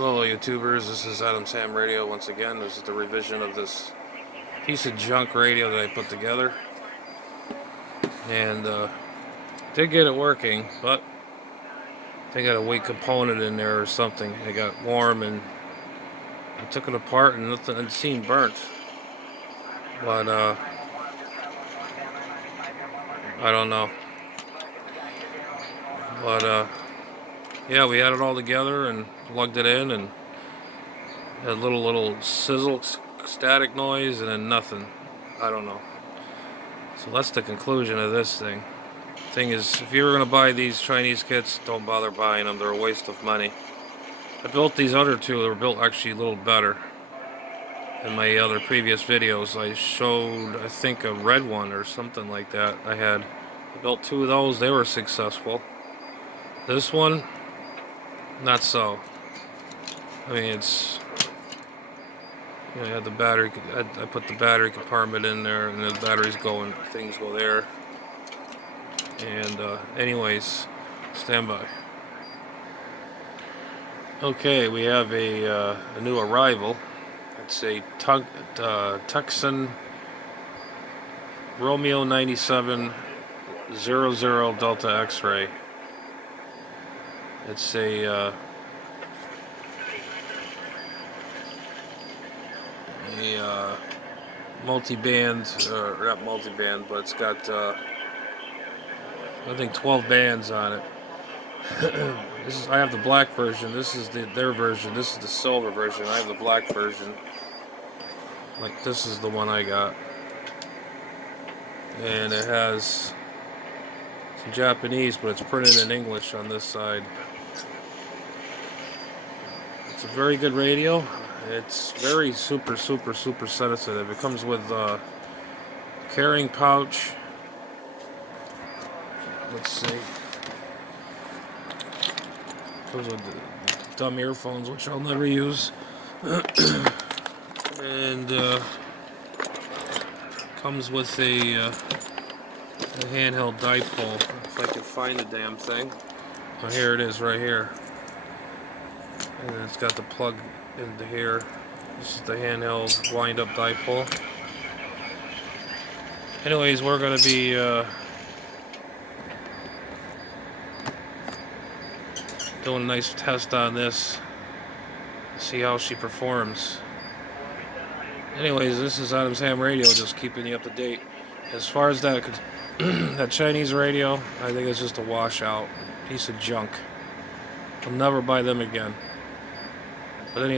Hello YouTubers, this is Sam Radio once again. This is the revision of this piece of junk radio that I put together. And did get it working, but they got a weak component in there or something. It got warm and I took it apart and nothing, it seemed burnt. But I don't know. But yeah, we had it all together and plugged it in and had a little sizzle, static noise, and then nothing. I don't know. So that's the conclusion of this thing. Thing is, if you're going to buy these Chinese kits, don't bother buying them. They're a waste of money. I built these other two. They were built actually a little better. In my other previous videos, I showed, I think, a red one or something like that. I built two of those. They were successful. This one, not so. I mean, it's... You know, I had the battery. I put the battery compartment in there, and the batteries go and things go there. And anyways, stand by. Okay, we have a new arrival. It's a TECSUN Romeo 97 00 Delta X-ray. It's a multi-band, or not multi-band, but it's got I think 12 bands on it. I have the black version. This is their version. This is the silver version. I have the black version. Like, this is the one I got. And it has some Japanese, but it's printed in English on this side. It's a very good radio. It's very super sensitive. It comes with a carrying pouch. Let's see. Comes with dumb earphones, which I'll never use. And comes with a handheld dipole. If I can find the damn thing. Oh, here it is, right here. And then it's got the plug into here. This is the handheld wind-up dipole. Anyways, we're going to be doing a nice test on this. See how she performs. Anyways, this is Sam Radio, just keeping you up to date. As far as that that Chinese radio, I think it's just a washout, piece of junk. I'll never buy them again. But anyway.